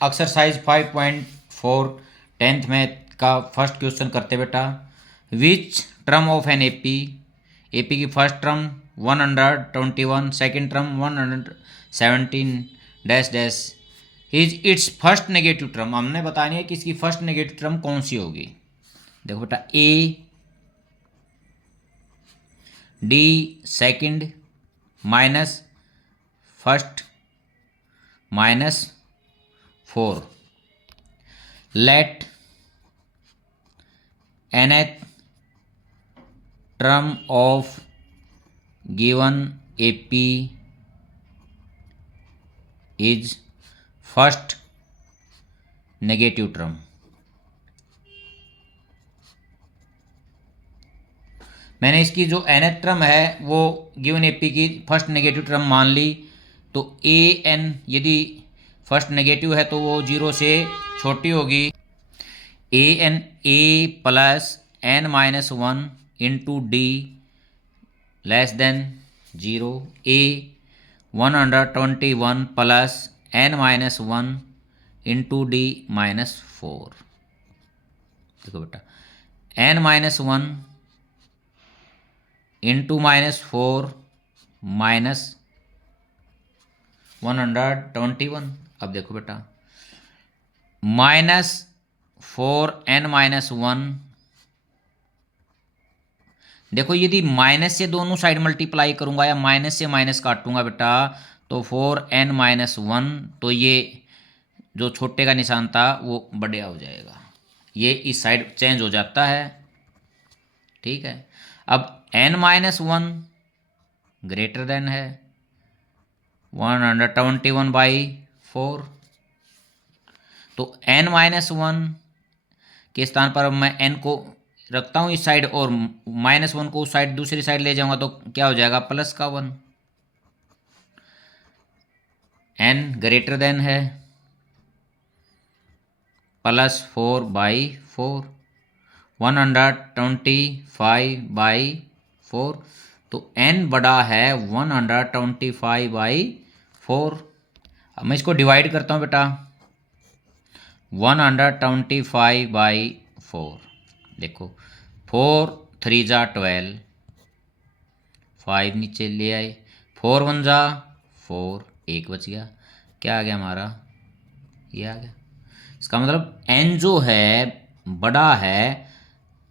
Exercise 5.4 10th math का first question करते बेटा। Which term of an AP, AP की first term 121, second term 117 dash dash is its first negative term. हमने बतानी है कि इसकी फर्स्ट नेगेटिव टर्म कौन सी होगी। देखो बेटा, A D second minus first minus 4, let nth term of given AP is first negative term। मैंने इसकी जो nth टर्म है वो गिवन एपी की फर्स्ट नेगेटिव टर्म मान ली। तो ए एन यदि फर्स्ट नेगेटिव है तो वो 0 से छोटी होगी। A n a plus n minus 1 into d less than 0। A 121 plus n minus 1 into d minus 4। देखो बेटा, n minus 1 into minus 4 minus 121। अब देखो बेटा, माइनस 4 n माइनस 1। देखो, यदि माइनस से दोनों साइड मल्टीप्लाई करूंगा या माइनस से माइनस काटूंगा बेटा तो 4n माइनस 1, तो ये जो छोटे का निशान था वो बड़ा हो जाएगा, ये इस साइड चेंज हो जाता है। ठीक है, अब n माइनस 1 ग्रेटर देन है 121/4, तो n माइनस 1 के स्थान पर अब मैं n को रखता हूँ इस साइड और माइनस 1 को उस साइड दूसरी साइड ले जाऊंगा तो क्या हो जाएगा, प्लस का 1। n ग्रेटर देन है +4/4, 125/4, तो n बड़ा है 125/4। अब मैं इसको डिवाइड करता हूँ बेटा, 125/4। देखो, 4 3 जा 12, 5 नीचे ले आए, 4 1 जा 4, 1 बच गया। क्या आ गया हमारा, ये आ गया। इसका मतलब n जो है बड़ा है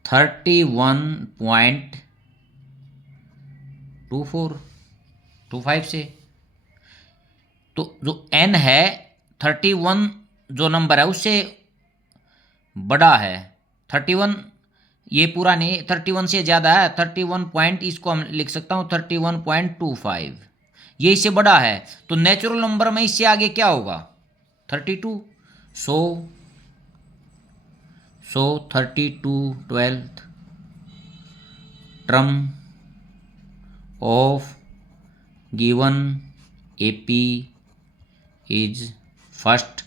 31.25 से। तो जो n है 31 जो नंबर है उससे बड़ा है 31, ये पूरा नहीं, 31 से ज़्यादा है 31 पॉइंट, इसको हम लिख सकता हूँ 31.25, ये इससे बड़ा है। तो नेचुरल नंबर में इससे आगे क्या होगा, 32। सो 32 12th term of given AP is first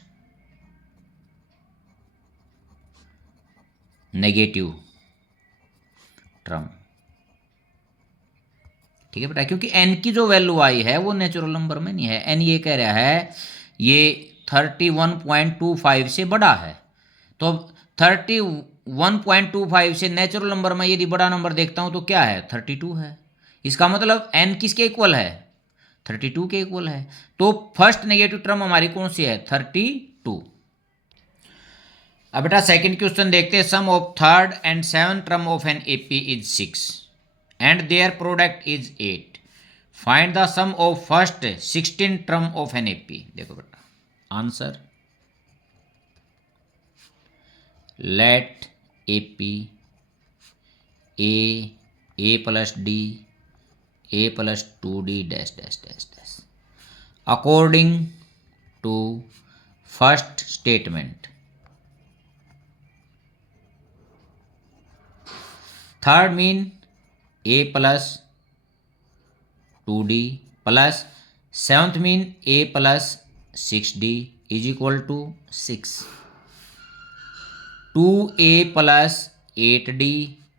negative term. ठीक है बेटा, क्योंकि n की जो वैल्यू आई है वो नेचुरल नंबर में नहीं है। n ये कह रहा है ये 31.25 से बड़ा है, तो अब 31.25 से नेचुरल नंबर में यदि बड़ा नंबर देखता हूं तो क्या है, 32 है। इसका मतलब n किसके इक्वल है, 32 के इक्वल है। तो फर्स्ट नेगेटिव टर्म हमारी कौन सी है, 32। अब बेटा सेकंड क्वेश्चन देखते हैं। Sum of third and seventh term of an AP is 6 and their product is 8। Find the sum of first 16 term of an AP. देखो बेटा, answer let AP a plus d a plus 2d dash dash dash dash according to first statement. Third mean a plus 2d plus seventh mean a plus 6d is equal to 6। 2a plus 8d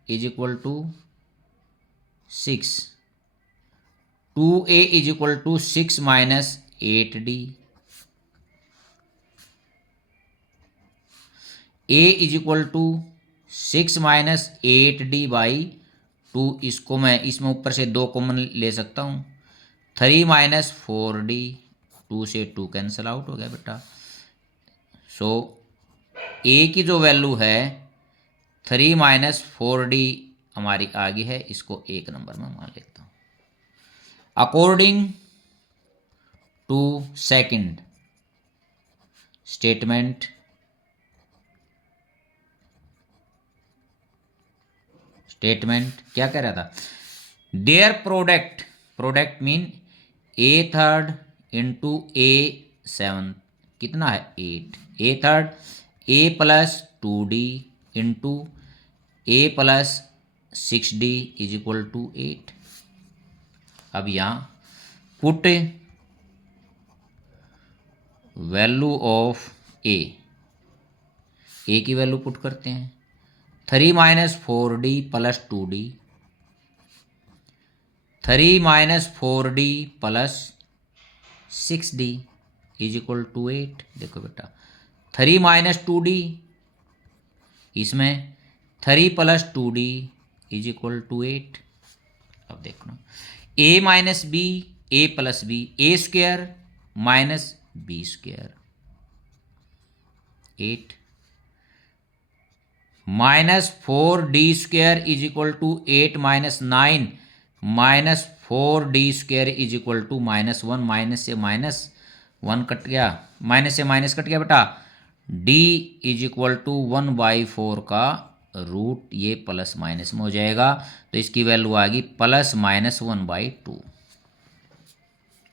is equal to 6। 2a is equal to 6 minus 8d a is equal to 6-8d/2, इसको मैं इसमें ऊपर से 2 common ले सकता हूँ। 3-4d, 2 से 2 cancel out हो गया बेटा। सो ए की जो वैल्यू है 3-4d हमारी आ गई है, इसको 1 नंबर में मान लेता हूँ। अकॉर्डिंग टू सेकंड स्टेटमेंट, क्या कह रहा था? Their product mean a third into a seven कितना है 8, a third a plus 2d into a plus 6d is equal to 8। अब यहाँ पुट वैल्यू ऑफ ए की वैल्यू पुट करते हैं। 3-4d plus 2d, 3-4d plus 6d is equal to 8। देखो बेटा 3-2d, इसमें 3 plus 2d is equal to 8। अब देखना a minus b, a plus b, a square minus b square 8, -4d² is equal to 8 minus 9, -4d² is equal to -1, minus से -1 cut गया, minus से minus cut गया बेटा। d is equal to 1/4 का root, ये plus minus में हो जाएगा, तो इसकी वैल्यू आ गई +-1/2।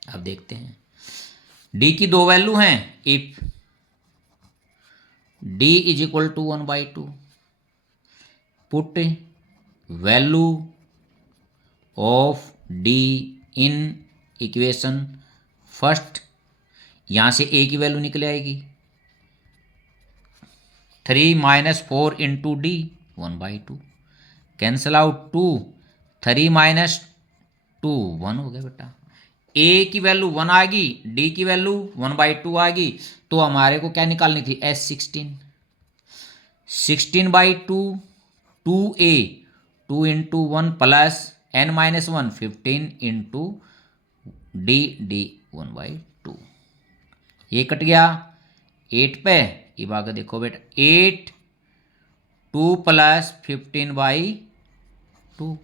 अब देखते हैं d की 2 वैल्यू हैं। If d is equal to 1/2, put value of d in equation first, यहाँ से a की वैल्यू निकल आएगी 3-4 इंटू डी 1/2, कैंसल आउट 2, 3-2 1 हो गया बेटा। a की वैल्यू 1 आ गई, d की वैल्यू 1/2 आ गई, तो हमारे को क्या निकालनी थी? S16, 16/2 2a, 2 into 1 plus n-1 15 into d 1/2, ये कट गया 8 पे। ये आगे देखो बेटा 8 2 plus 15/2,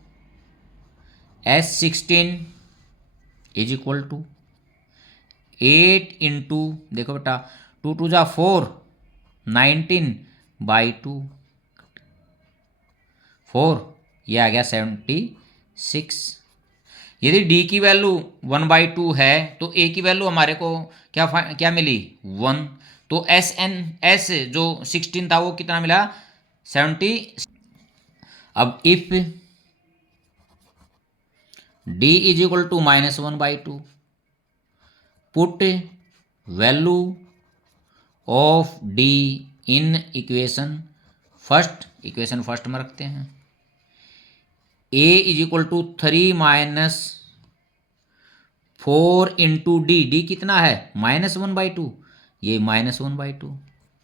S16 is equal to 8 into, देखो बेटा 2 2 जा 4, 19/2 4, ये आ गया 76। यदि d की वैल्यू 1/2 है तो a की वैल्यू हमारे को क्या मिली? 1। तो S जो 16 था वो कितना मिला? 70। अब if d is equal to -1/2, put value of d in equation first में रखते हैं। a is equal to 3-4 into d कितना है? -1/2, ये -1/2,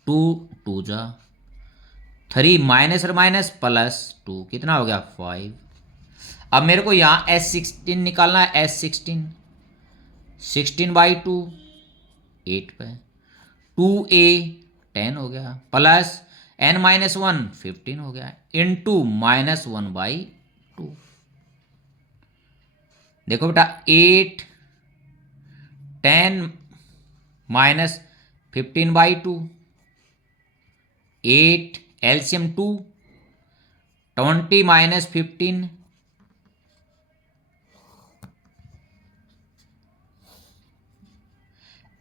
2 2 जा 3 माइनस और माइनस प्लस 2 कितना हो गया? 5। अब मेरे को यहाँ S16 निकालना है। S16 16/2 8 पे, 2a 10 हो गया, प्लस n-1 15 हो गया, इंटू -1/2। देखो बेटा 8 10 minus 15/2, 8 LCM 2, 20 minus 15,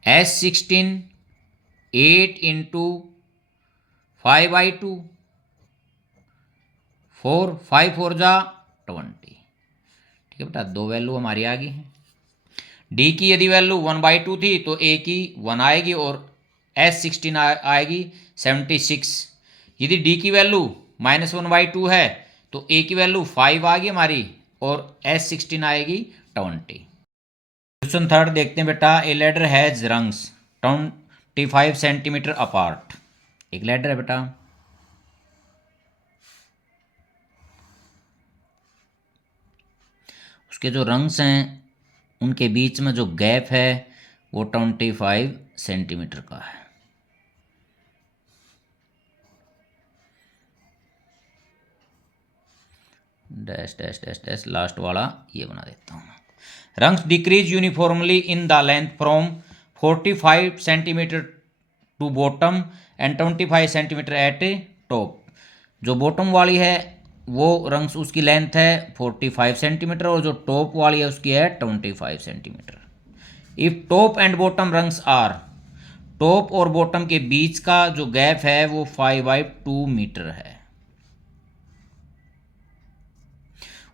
S16 8 into 5/2, 4 5 4 जा 20। ठीक है बेटा, 2 वैल्यू हमारी आ गई हैं। डी की यदि वैल्यू 1/2 थी तो ए की 1 आएगी और S16 आएगी 76। यदि डी की वैल्यू -1/2 है तो ए की वैल्यू 5 आ गई हमारी और S16 आएगी 20। क्वेश्चन थर्ड देखते हैं बेटा। ए ladder has rungs 25 centimetre apart. एक लैडर है बेटा, उसके जो रंग्स हैं उनके बीच में जो गैप है वो 25 सेंटीमीटर का है। Dash dash dash dash last वाला ये बना देता हूँ। Rungs decrease uniformly in the length from 45 centimetre to bottom end 25 centimetre at top. जो बॉटम वाली है वो रंग्स उसकी लेंथ है 45 सेंटीमीटर और जो टॉप वाली है उसकी है 25 centimetre. If top and bottom rungs are, top और बॉटम के बीच का जो गैप है वो 5/2 मीटर है।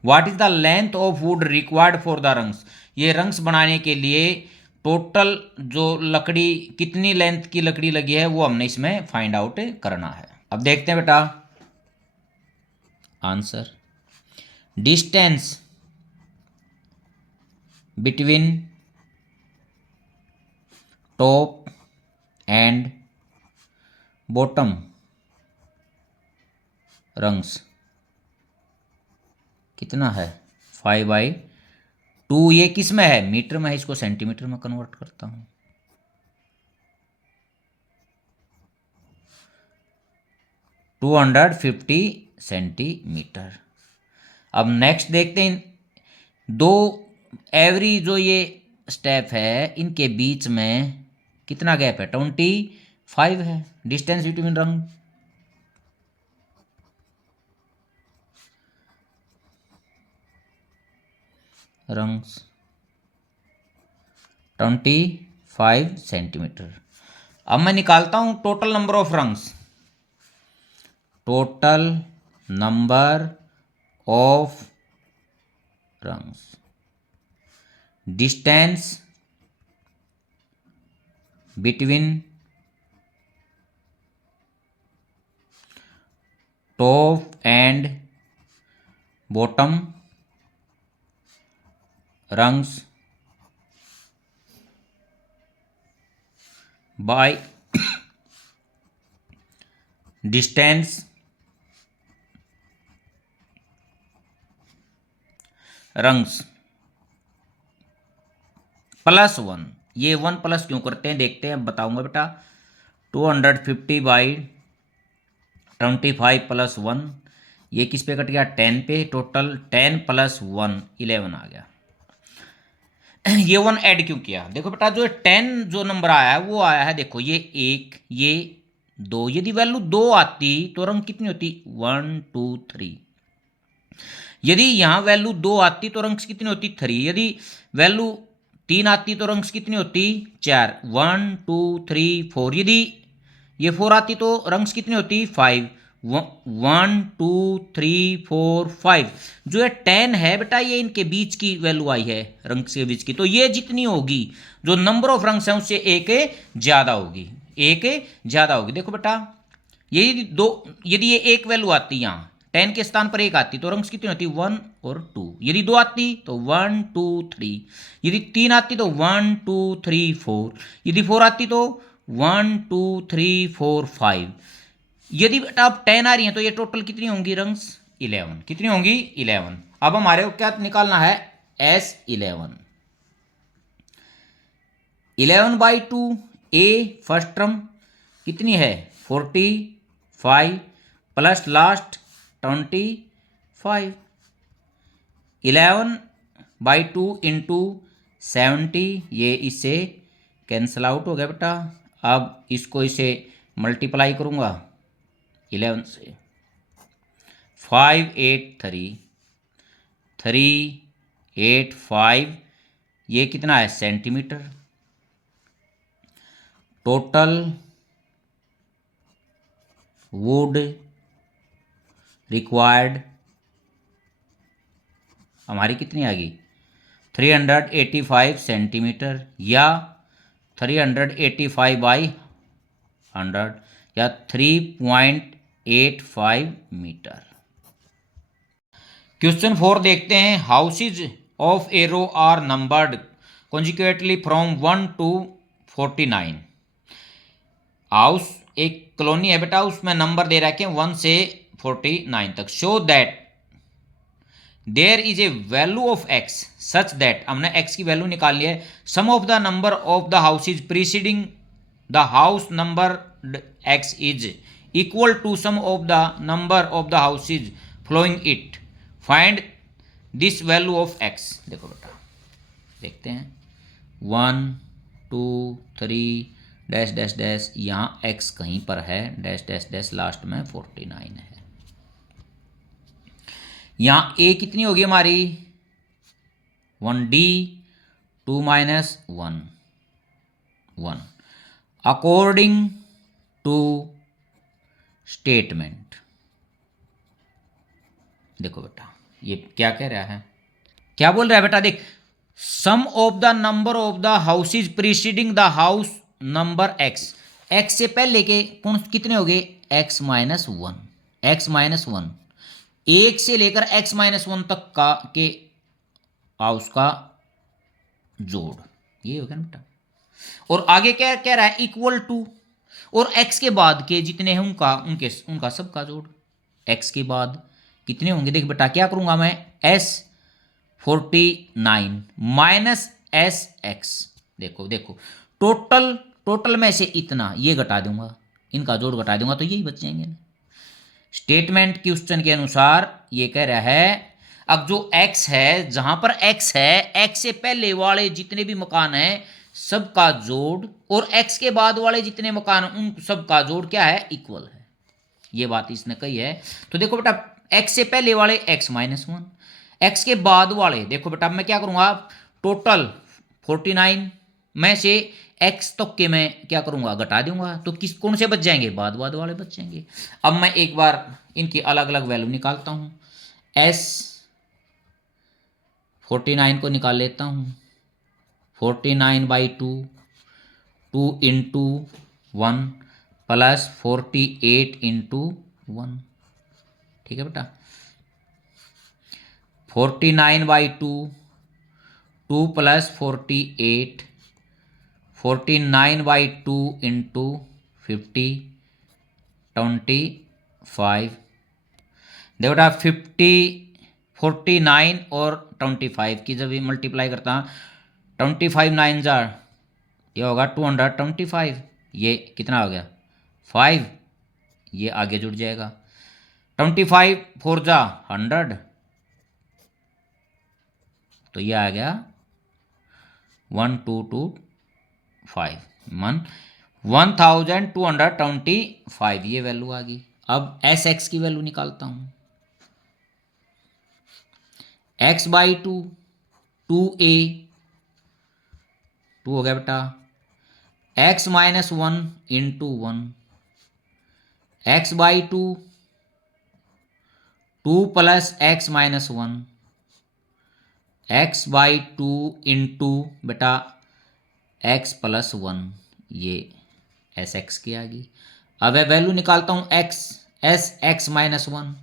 What is the length of would required for the rungs. ये रंग्स बनाने के लिए टोटल जो लकड़ी, कितनी लेंथ की लकड़ी लगी है वो हमने इसमें फाइंड आउट करना है। अब देखते हैं बेटा answer. Distance between top and bottom rungs कितना है 5/2। ये किस में है, मीटर में है, इसको सेंटीमीटर में कन्वर्ट करता हूं। 250 सेंटीमीटर। अब नेक्स्ट देखते हैं दो एवरी जो ये स्टेप है इनके बीच में कितना गैप है 25 है। Distance between rungs 25 centimetre. अब मैं निकालता हूं total number of rungs. Total number of rungs, distance between top and bottom rungs by distance rungs +1। ये 1 प्लस क्यों करते हैं देखते हैं, अब बताऊंगा बेटा। 250/25 + 1, ये किस पे कट गया 10 पे। टोटल 10 + 1 11 आ गया। ये 1 ऐड क्यों किया, देखो बेटा जो 10 जो नंबर आया है वो आया है, देखो ये 1 ये 2, यदि वैल्यू 2 आती तो रंग कितनी होती 1 2 3। यदि यहाँ वैल्यू 2 आती तो रंग्स कितनी होती 3। यदि वैल्यू 3 आती तो रंग्स कितनी होती 4 1 2 3 4। यदि ये 4 आती तो रंग्स कितनी होती 5 1 2 3 4 5। जो है 10 है बेटा ये इनके बीच की वैल्यू आई है रंग्स के बीच की, तो ये जितनी होगी जो नंबर ऑफ रंग्स हैं उससे एक ज्यादा होगी, एक ज्यादा होगी। देखो बेटा यदि दो, यदि ये एक वैल्यू आती यहाँ 10 के स्थान पर 1 आती तो रंग्स कितनी होती 1 और 2। यदि 2 आती तो 1 2 3। यदि 3 आती तो 1 2 3 4। यदि 4 आती तो 1 2 3 4 5। यदि बेटा अब 10 आ रही है तो ये टोटल कितनी होंगी रंग्स 11। कितनी होंगी 11। अब हमारे को क्या निकालना है S11। 11/2 A फर्स्ट टर्म कितनी है 45 प्लस लास्ट 25। 11/2 इंटू 70, ये इससे कैंसिल आउट हो गया बेटा। अब इसको इसे मल्टीप्लाई करूँगा 11 से। 5 8 3 3 8 5, ये कितना है सेंटीमीटर। टोटल वुड रिक्वायर्ड हमारी कितनी आ गई 385 सेंटीमीटर या 385/100 या 3.85 मीटर। क्वेश्चन 4 देखते हैं। Houses of a row are numbered consecutively from 1 to 49। House एक कॉलोनी है बेटा, उसमें नंबर दे रखे हैं 1 से 49 तक। Show that there is a value of x such that, हमने एक्स की वैल्यू निकाल ली है, sum of the number of the houses preceding the house number x is equal to sum of the number of the houses following it, find this value of x. देखो बेटा देखते हैं, 1 2 3 डैश डैश डैश, यहाँ x कहीं पर है, dash dash dash, last में 49 है। यहाँ ए कितनी होगी हमारी 1D 2 minus 1 1 according two statement. देखो बेटा ये क्या कह रहा है, क्या बोल रहा है बेटा, देख some of the number of the houses preceding the house number x, x से पहले के कौन कितने हो गए x minus one, x minus one, एक से लेकर एक्स माइनस वन तक का के हाउस का जोड़, ये हो गया ना बेटा। और आगे क्या कह रहा है इक्वल टू, और एक्स के बाद के जितने हैं उनका सबका जोड़, एक्स के बाद कितने होंगे, देख बेटा क्या करूंगा मैं, S49 माइनस एस एक्स, देखो देखो टोटल में से इतना ये घटा दूंगा, इनका जोड़ घटा दूंगा तो यही बच जाएंगे। स्टेटमेंट क्वेश्चन के अनुसार ये कह रहा है अब जो x है, जहां पर x है, x से पहले वाले जितने भी मकान हैं सबका जोड़, और x के बाद वाले जितने मकान उन सबका जोड़ क्या है इक्वल है, ये बात इसने कही है। तो देखो बेटा x से पहले वाले x माइनस वन, x के बाद वाले देखो बेटा मैं क्या करूंगा, टोटल 49 में से x तक के मैं क्या करूंगा घटा दूंगा, तो किस कौन से बच जाएंगे, बाद वाले बच जाएंगे। अब मैं एक बार इनकी अलग अलग वैल्यू निकालता हूं, S49 को निकाल लेता हूं, 49/2 2 इंटू 1 प्लस 48 इंटू 1, ठीक है बेटा, 49/2 2 प्लस 48, 49/2 इंटू 50 25, देखो बेटा 49 और 25 की जब भी मल्टीप्लाई करता हूँ, 25 9 जार ये होगा 225, ये कितना हो गया 5, ये आगे जुड़ जाएगा, 25 4 जा 100, तो ये आ गया 1225 मन 1225, ये वैल्यू आ गई। अब एस एक्स की वैल्यू निकालता हूं, x/2 2a 2 हो गया बेटा, x minus 1 into 1, x/2 2 plus x minus 1, x/2 into बेटा x प्लस 1, ये एस एक्स की आ गई। अब वैल्यू निकालता हूं x, x minus 1,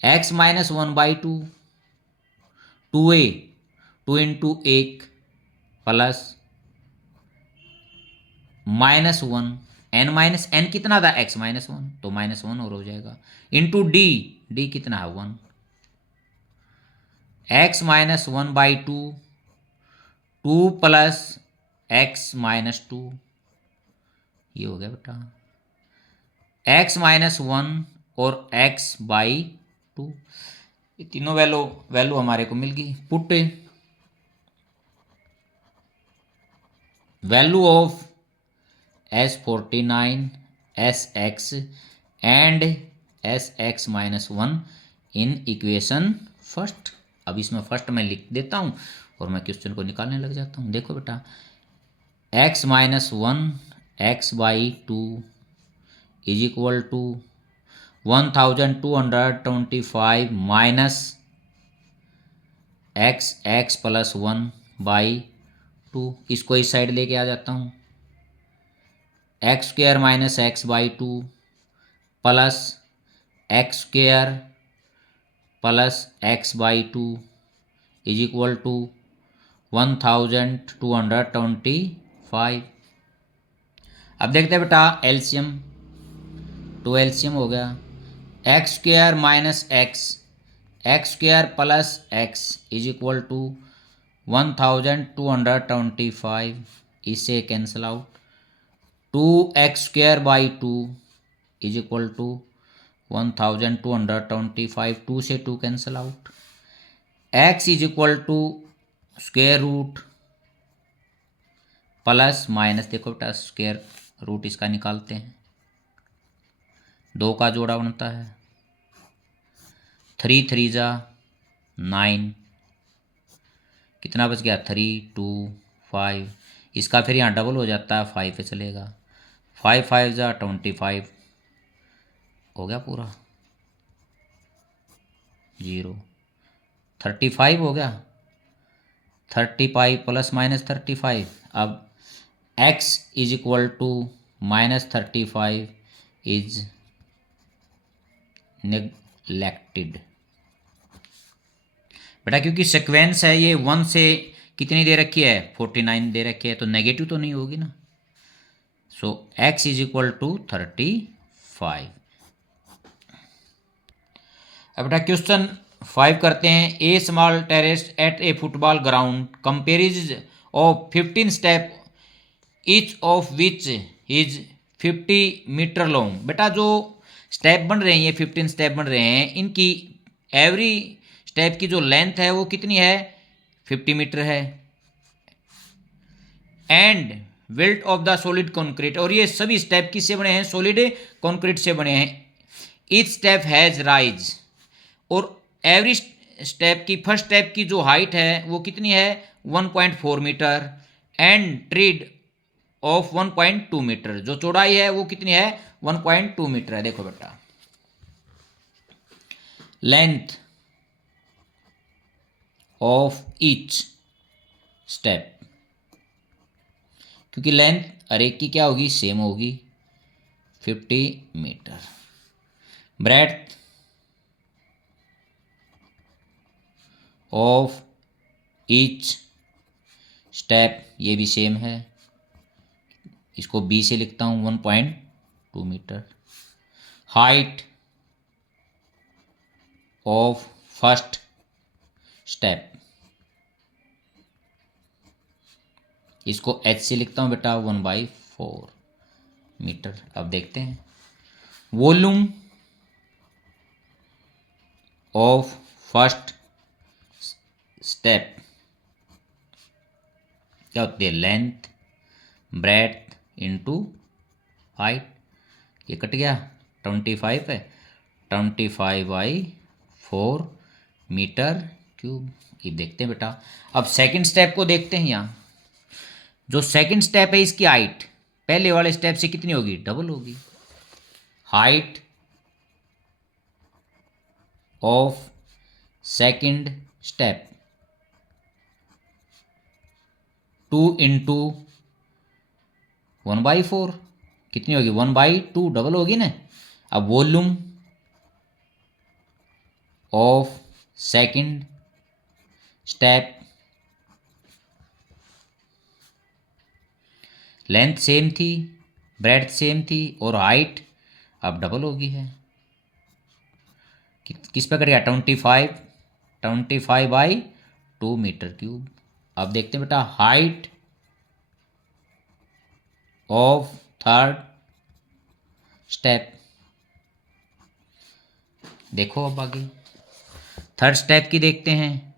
x minus 1/2 2a 2 into 1 plus minus 1, n minus n कितना था x माइनस 1, तो माइनस 1 और हो जाएगा, इंटू d कितना है 1, x minus 1/2 2 plus x minus 2, ये हो गया बेटा, x माइनस 1 और x/2, ये तीनों वैल्यू हमारे को मिल गई। Put value of S49 SX and SX minus 1 in equation first. अब इसमें फर्स्ट मैं लिख देता हूँ और मैं क्वेश्चन को निकालने लग जाता हूँ। देखो बेटा x minus 1 x/2 is equal to 1225 minus x plus 1/2, इसको इस साइड लेके आ जाता हूँ, x² minus x/2 plus x² plus x/2 is equal to 1225। अब देखते हैं बेटा एलसीएम, तो एलसीएम हो गया x² minus x, x square plus x is equal to 1225, इससे cancel out. 2x² by 2 is equal to 1225, 2 से 2 cancel out. x is equal to square root plus minus, देखो बेटा स्क्वायर रूट इसका निकालते हैं, 2 का जोड़ा बनता है, 3 3 जा 9, कितना बच गया 3 2 5, इसका फिर यहाँ डबल हो जाता है 5 पे चलेगा, 5 5 जा 25, हो गया पूरा 0, 35 हो गया, 35 प्लस माइनस 35। अब x is equal to -35 is neglected. बेटा क्योंकि सीक्वेंस है ये 1 से कितनी दे रखी है 49 दे रखी है, तो नेगेटिव तो नहीं होगी ना। So x is equal to 35। अब बेटा क्वेश्चन 5 करते हैं। A small terrace at a football ground comprises of 15 step each of which is 50 metre long. बेटा जो स्टेप बन रहे हैं, ये 15 स्टेप बन रहे हैं, इनकी एवरी स्टेप की जो लेंथ है वो कितनी है 50 मीटर है। And wilt of the solid concrete, और ये सभी स्टेप किससे बने हैं सॉलिड कंक्रीट से बने हैं। ईच स्टेप हैज राइज, और एवरी स्टेप की फर्स्ट स्टेप की जो हाइट है वो कितनी है 1.4 मीटर, एंड ट्रीड ऑफ 1.2 मीटर, जो चौड़ाई है वो कितनी है 1.2 मीटर है। देखो बेटा लेंथ ऑफ ईच स्टेप, क्योंकि लेंथ हर एक की क्या होगी सेम होगी 50 metre. Breadth of each step ये भी सेम है, इसको b से लिखता हूँ 1.2 metre. Height of first step, इसको h से लिखता हूँ बेटा 1/4 मीटर। अब देखते हैं वॉल्यूम ऑफ फर्स्ट स्टेप क्या होती है लेंथ ब्रेड्थ इनटू हाइट, ये कट गया 25 है, 25/4 मीटर क्यूब। ये देखते हैं बेटा। अब सेकंड स्टेप को देखते हैं। यहाँ जो सेकंड स्टेप है इसकी हाइट पहले वाले स्टेप से कितनी होगी डबल होगी। Height of second step 2 into 1/4 कितनी होगी 1/2 डबल होगी ना। अब volume of second step, length same थी ब्रेड्थ सेम थी और हाइट अब डबल होगी है। किस पे कट गया 25/2 मीटर क्यूब। अब देखते हैं बेटा हाइट ऑफ थर्ड स्टेप, देखो अब आगे थर्ड स्टेप की देखते हैं।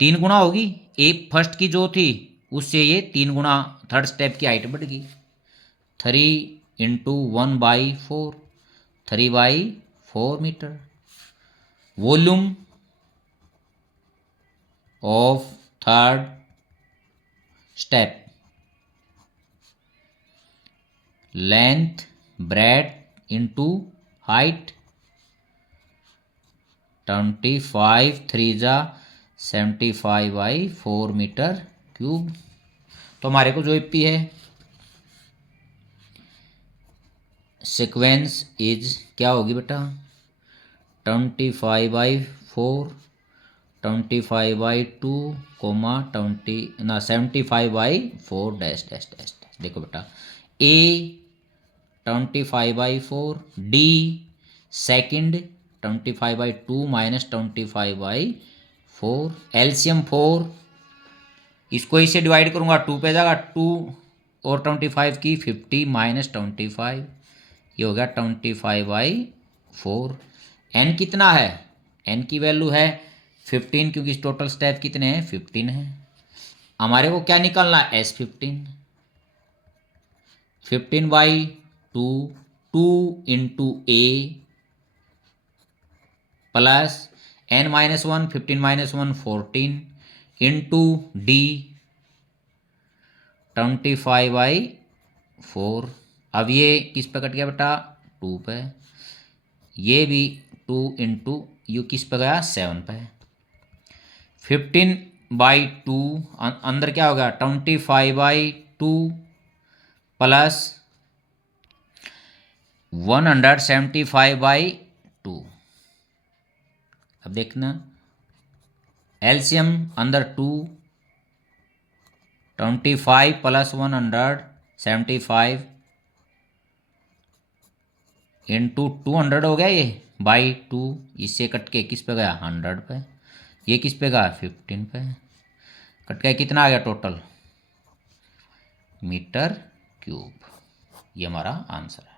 3 गुना होगी, एक फर्स्ट की जो थी उससे ये 3 गुना थर्ड स्टेप की हाइट बढ़ गई। 3 into 1/4 3/4 metre. Volume of third step, length breadth into height 25 3 जा 75/4 मीटर क्यूब। तो हमारे को जो एपी है सीक्वेंस इज क्या होगी बेटा 25/4 25/2 75/4 डैश डैश डैश। देखो बेटा ए 25/4 डी सेकंड 25/2 माइनस 25/4, एलसीएम 4, इसको इससे डिवाइड करूँगा 2 पे जाएगा 2 और 25 की 50 माइनस 25, ये हो गया 25/4। एन कितना है, एन की वैल्यू है 15 क्योंकि टोटल स्टेप कितने हैं 15 है। हमारे को क्या निकालना है S 15/2 2 into a plus n-1 15-1 14 into D 25/4। अब ये किस पे कट गया बेटा 2 पे, ये भी 2 इंटू यू किस पे गया 7 पे। 15/2 अंदर क्या होगा 25/2 प्लस 175/2। अब देखना एलसीएम अंदर 2 25 प्लस 175 इंटू 200 हो गया ये बाई 2, इससे कट के किस पे गया 100 पे, ये किस पे गया 15 पे, कट के कितना आ गया टोटल मीटर क्यूब। ये हमारा आंसर है।